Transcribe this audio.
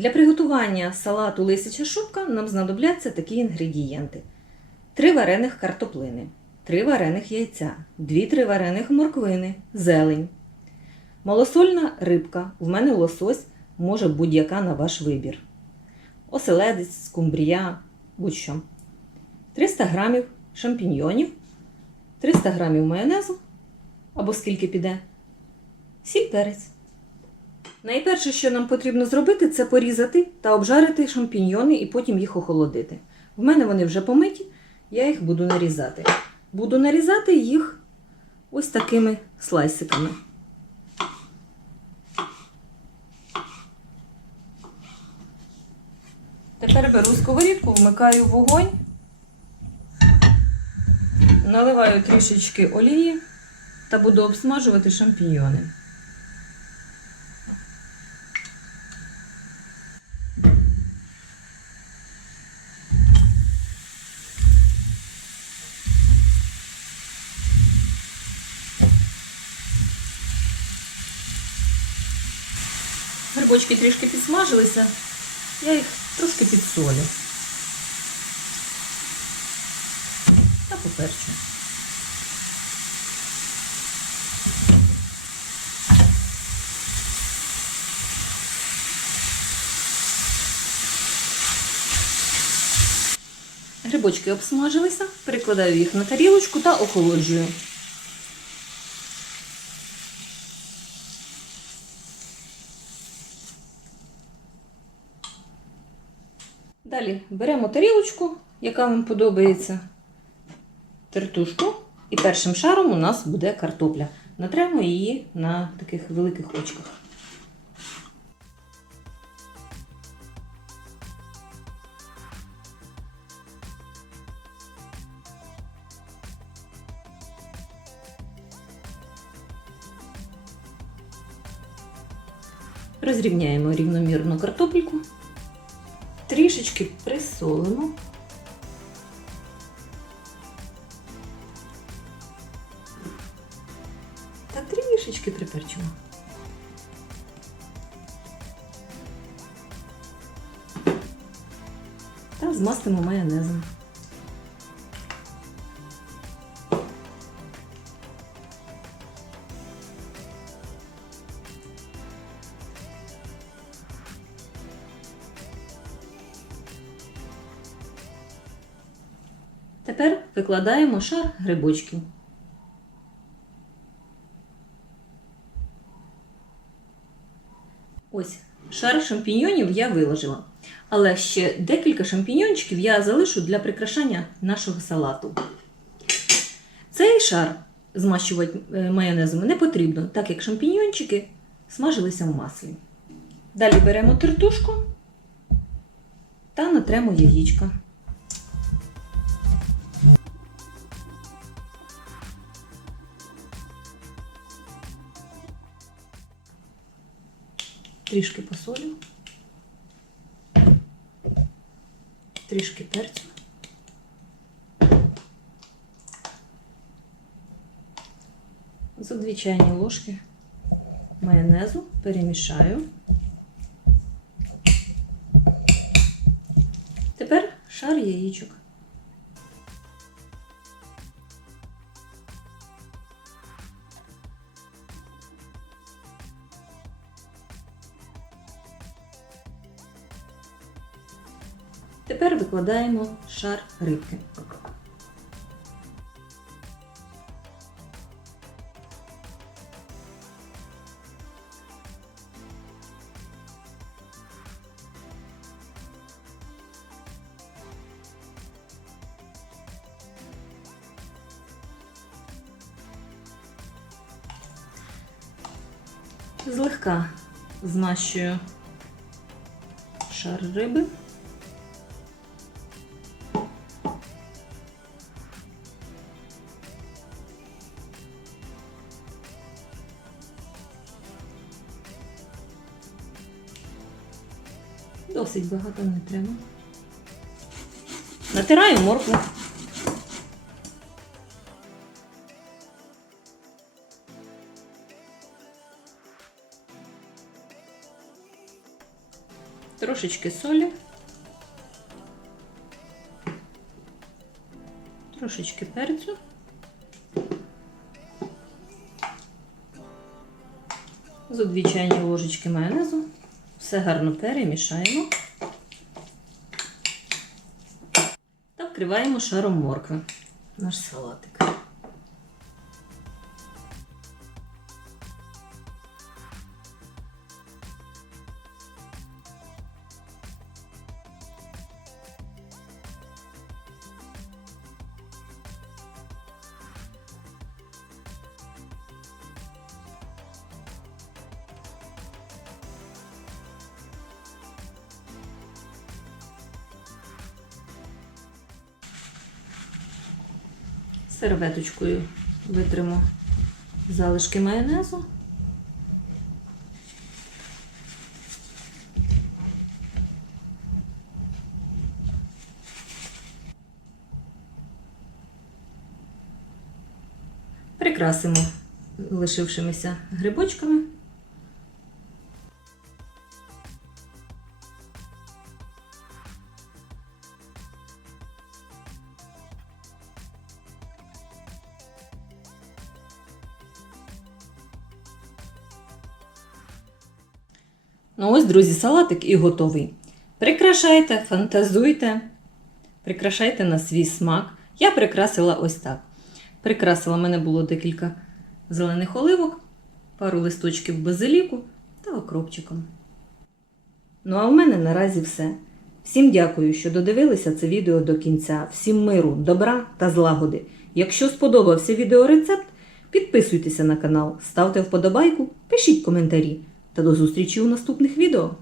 Для приготування салату лисяча шубка нам знадобляться такі інгредієнти: 3 варених картоплини, 3 варених яйця, 2-3 варених морквини, зелень. Малосольна рибка, в мене лосось, може будь-яка на ваш вибір. Оселедець, скумбрія, будь-що. 300 грамів шампіньйонів, 300 грамів майонезу або скільки піде, сіль перець. Найперше, що нам потрібно зробити, це порізати та обжарити шампіньйони і потім їх охолодити. В мене вони вже помиті, я їх буду нарізати. Буду нарізати їх ось такими слайсиками. Тепер беру сковорідку, вмикаю вогонь, наливаю трішечки олії та буду обсмажувати шампіньйони. Грибочки трішки підсмажилися, я їх трошки підсолю. Та поперчу. Грибочки обсмажилися, перекладаю їх на тарілочку та охолоджую. Далі беремо тарілочку, яка вам подобається, тертушку, і першим шаром у нас буде картопля. Натремо її на таких великих очках. Розрівняємо рівномірно картопельку. Трішечки присолимо. Та трішечки приперчимо. Та змастимо майонезом. Тепер викладаємо шар грибочків. Ось шар шампіньйонів я виложила. Але ще декілька шампіньйончиків я залишу для прикрашання нашого салату. Цей шар змащувати е, майонезом не потрібно, так як шампіньйончики смажилися в маслі. Далі беремо тертушку та натремо яєчка. Трішки посолю, трішки перцю. За дві чайні ложки майонезу перемішаю. Тепер шар яєчок. Тепер викладаємо шар рибки. Злегка змащую шар риби. Досить багато не треба. Натираю моркву. трошечки солі, трошечки перцю. Зо ложечки майонезу. Все гарно перемішаємо. Та вкриваємо шаром моркви наш салатик. Серветочкою витримо залишки майонезу. Прикрасимо лишившимися грибочками. Ну ось, друзі, салатик і готовий. Прикрашайте, фантазуйте, прикрашайте на свій смак. Я прикрасила ось так. Прикрасила, в мене було декілька зелених оливок, пару листочків базиліку та окропчиком. Ну а в мене наразі все. Всім дякую, що додивилися це відео до кінця. Всім миру, добра та злагоди. Якщо сподобався відеорецепт, підписуйтеся на канал, ставте вподобайку, пишіть коментарі. Та до зустрічі у наступних відео!